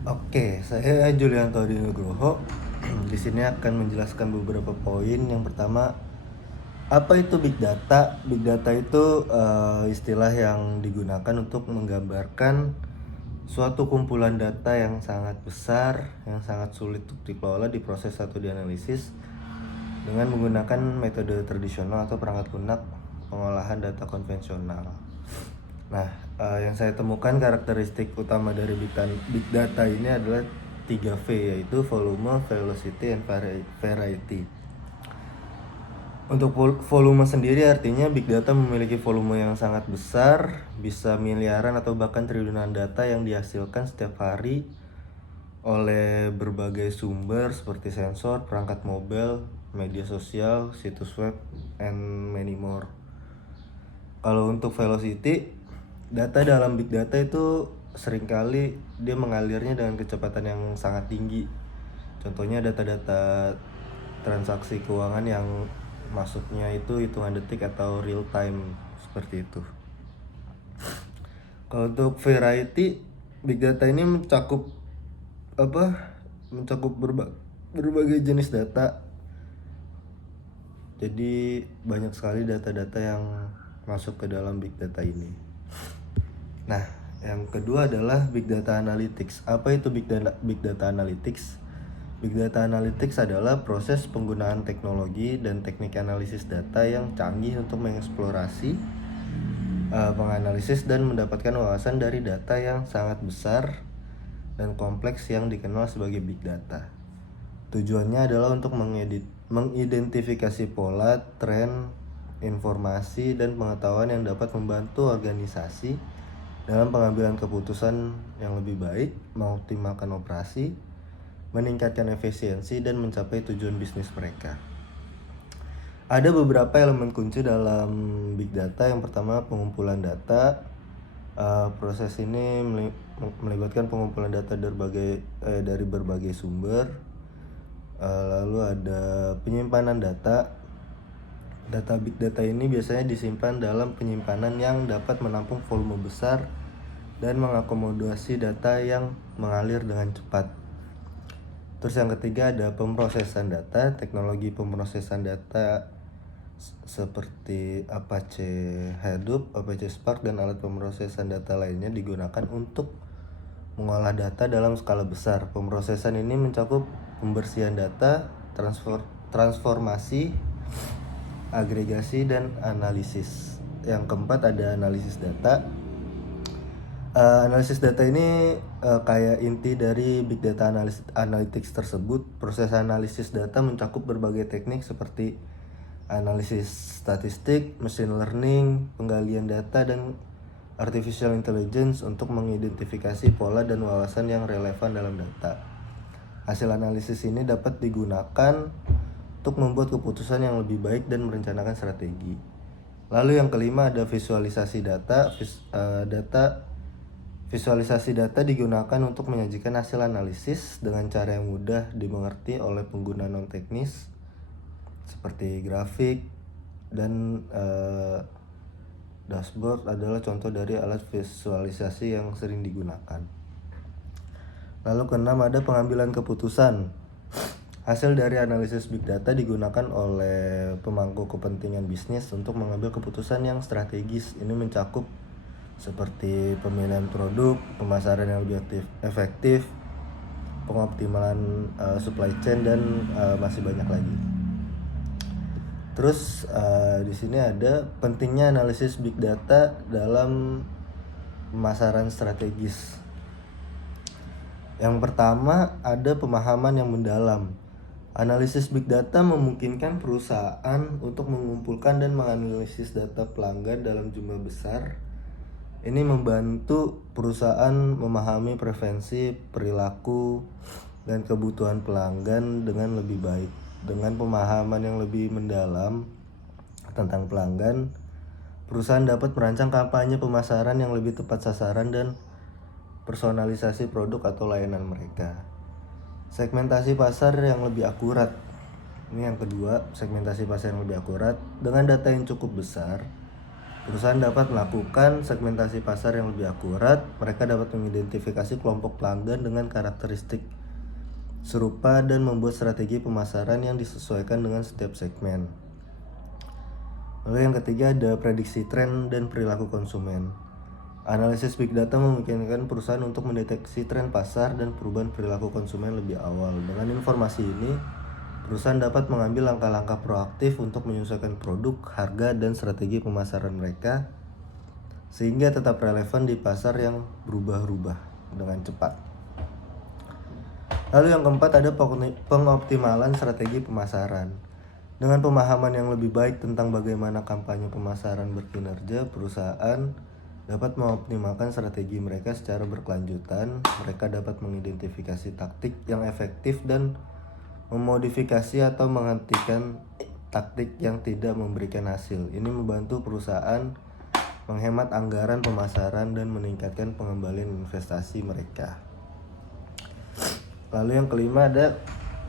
Oke, saya Julianto Adi Nugroho. Di sini akan menjelaskan beberapa poin. Yang pertama, apa itu Big Data? Big Data itu istilah yang digunakan untuk menggambarkan suatu kumpulan data yang sangat besar, yang sangat sulit untuk dikelola, diproses atau dianalisis dengan menggunakan metode tradisional atau perangkat lunak pengolahan data konvensional. Nah, yang saya temukan karakteristik utama dari big data ini adalah 3V, yaitu volume, velocity, and variety. Untuk volume sendiri artinya big data memiliki volume yang sangat besar, bisa miliaran atau bahkan triliunan data yang dihasilkan setiap hari oleh berbagai sumber seperti sensor, perangkat mobile, media sosial, situs web, and many more. Kalau untuk velocity, data dalam big data itu seringkali dia mengalirnya dengan kecepatan yang sangat tinggi. Contohnya data-data transaksi keuangan yang masuknya itu hitungan detik atau real time seperti itu. Kalau untuk variety, big data ini mencakup apa? Mencakup berbagai jenis data. Jadi banyak sekali data-data yang masuk ke dalam big data ini. Nah, yang kedua adalah Big Data Analytics. Apa itu Big Data Analytics? Big Data Analytics adalah proses penggunaan teknologi dan teknik analisis data yang canggih untuk mengeksplorasi, menganalisis dan mendapatkan wawasan dari data yang sangat besar dan kompleks yang dikenal sebagai Big Data. Tujuannya adalah untuk mengidentifikasi pola, tren, informasi, dan pengetahuan yang dapat membantu organisasi dalam pengambilan keputusan yang lebih baik, mengoptimalkan operasi, meningkatkan efisiensi, dan mencapai tujuan bisnis mereka. Ada beberapa elemen kunci dalam big data. Yang pertama, pengumpulan data. Proses ini melibatkan pengumpulan data dari berbagai sumber. Lalu ada penyimpanan data. Data big data ini biasanya disimpan dalam penyimpanan yang dapat menampung volume besar dan mengakomodasi data yang mengalir dengan cepat. Terus yang ketiga ada pemrosesan data. Teknologi pemrosesan data seperti Apache Hadoop, Apache Spark, dan alat pemrosesan data lainnya digunakan untuk mengolah data dalam skala besar. Pemrosesan ini mencakup pembersihan data, transformasi, agregasi, dan analisis. Yang keempat ada analisis data. Analisis data ini kayak inti dari big data analytics tersebut. Proses analisis data mencakup berbagai teknik seperti analisis statistik, machine learning, penggalian data, dan artificial intelligence untuk mengidentifikasi pola dan wawasan yang relevan dalam data. Hasil analisis ini dapat digunakan untuk membuat keputusan yang lebih baik dan merencanakan strategi. Lalu yang kelima ada visualisasi data. Visualisasi data digunakan untuk menyajikan hasil analisis dengan cara yang mudah dimengerti oleh pengguna non-teknis seperti grafik dan dashboard adalah contoh dari alat visualisasi yang sering digunakan. Lalu keenam ada pengambilan keputusan. Hasil dari analisis big data digunakan oleh pemangku kepentingan bisnis untuk mengambil keputusan yang strategis. Ini mencakup seperti pemilihan produk, pemasaran yang lebih efektif, pengoptimalan supply chain, dan masih banyak lagi. Terus di sini ada pentingnya analisis big data dalam pemasaran strategis. Yang pertama ada pemahaman yang mendalam. Analisis big data memungkinkan perusahaan untuk mengumpulkan dan menganalisis data pelanggan dalam jumlah besar. Ini membantu perusahaan memahami preferensi, perilaku, dan kebutuhan pelanggan dengan lebih baik. Dengan pemahaman yang lebih mendalam tentang pelanggan, perusahaan dapat merancang kampanye pemasaran yang lebih tepat sasaran dan personalisasi produk atau layanan mereka. Segmentasi pasar yang lebih akurat. Ini yang kedua, segmentasi pasar yang lebih akurat. Dengan data yang cukup besar, Perusahaan dapat melakukan segmentasi pasar yang lebih akurat. Mereka dapat mengidentifikasi kelompok pelanggan dengan karakteristik serupa dan membuat strategi pemasaran yang disesuaikan dengan setiap segmen. Lalu yang ketiga ada prediksi tren dan perilaku konsumen. Analisis big data memungkinkan perusahaan untuk mendeteksi tren pasar dan perubahan perilaku konsumen lebih awal. Dengan informasi ini, perusahaan dapat mengambil langkah-langkah proaktif untuk menyesuaikan produk, harga, dan strategi pemasaran mereka sehingga tetap relevan di pasar yang berubah-ubah dengan cepat. Lalu yang keempat ada pengoptimalan strategi pemasaran. Dengan pemahaman yang lebih baik tentang bagaimana kampanye pemasaran berkinerja, perusahaan dapat mengoptimalkan strategi mereka secara berkelanjutan. Mereka dapat mengidentifikasi taktik yang efektif dan memodifikasi atau menghentikan taktik yang tidak memberikan hasil. Ini membantu perusahaan menghemat anggaran pemasaran dan meningkatkan pengembalian investasi mereka. Lalu yang kelima ada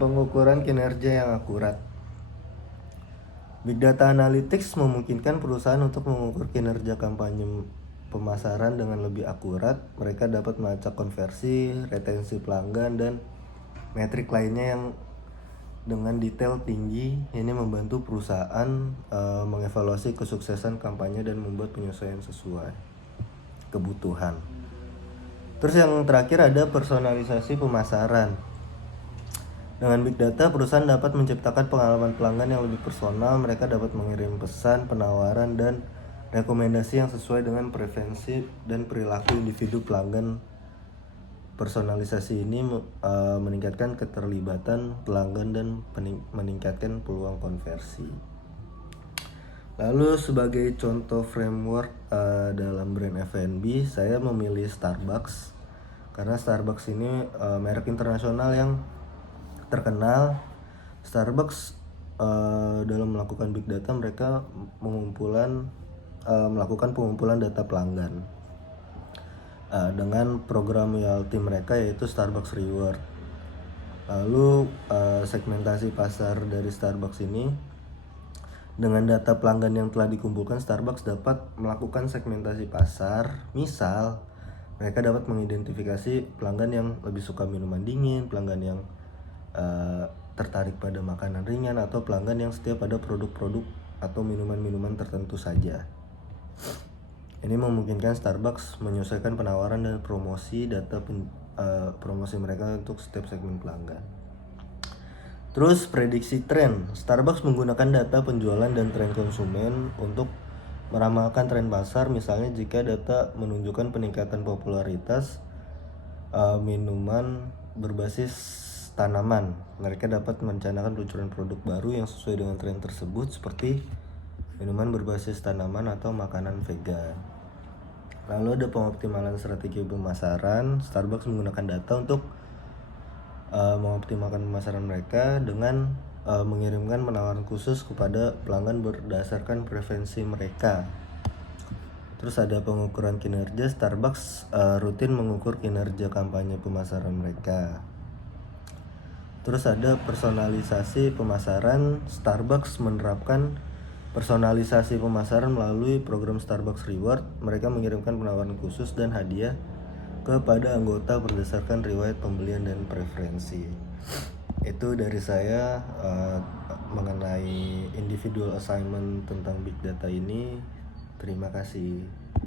pengukuran kinerja yang akurat. Big Data Analytics memungkinkan perusahaan untuk mengukur kinerja kampanye pemasaran dengan lebih akurat. Mereka dapat melacak konversi, retensi pelanggan, dan metrik lainnya yang dengan detail tinggi. Ini membantu perusahaan mengevaluasi kesuksesan kampanye dan membuat penyesuaian sesuai kebutuhan. Terus yang terakhir ada personalisasi pemasaran. Dengan big data, perusahaan dapat menciptakan pengalaman pelanggan yang lebih personal. Mereka dapat mengirim pesan, penawaran, dan rekomendasi yang sesuai dengan preferensi dan perilaku individu pelanggan. Personalisasi ini meningkatkan keterlibatan pelanggan dan meningkatkan peluang konversi. Lalu sebagai contoh framework dalam brand F&B, saya memilih Starbucks karena Starbucks ini merek internasional yang terkenal. Starbucks dalam melakukan big data, mereka melakukan pengumpulan data pelanggan dengan program loyalty mereka yaitu Starbucks Reward. Lalu segmentasi pasar dari Starbucks ini, dengan data pelanggan yang telah dikumpulkan, Starbucks dapat melakukan segmentasi pasar. Misal, mereka dapat mengidentifikasi pelanggan yang lebih suka minuman dingin, pelanggan yang tertarik pada makanan ringan, atau pelanggan yang setia pada produk-produk atau minuman-minuman tertentu saja. Ini memungkinkan Starbucks menyesuaikan penawaran dan promosi promosi mereka untuk setiap segmen pelanggan. Terus prediksi tren. Starbucks menggunakan data penjualan dan tren konsumen untuk meramalkan tren pasar. Misalnya jika data menunjukkan peningkatan popularitas minuman berbasis tanaman, mereka dapat merencanakan peluncuran produk baru yang sesuai dengan tren tersebut, seperti minuman berbasis tanaman atau makanan vegan. Lalu ada pengoptimalan strategi pemasaran. Starbucks menggunakan data untuk mengoptimalkan pemasaran mereka dengan mengirimkan penawaran khusus kepada pelanggan berdasarkan preferensi mereka. Terus ada pengukuran kinerja. Starbucks rutin mengukur kinerja kampanye pemasaran mereka. Terus ada personalisasi pemasaran. Starbucks menerapkan personalisasi pemasaran melalui program Starbucks Reward. Mereka mengirimkan penawaran khusus dan hadiah kepada anggota berdasarkan riwayat pembelian dan preferensi. Itu dari saya mengenai individual assignment tentang big data ini. Terima kasih.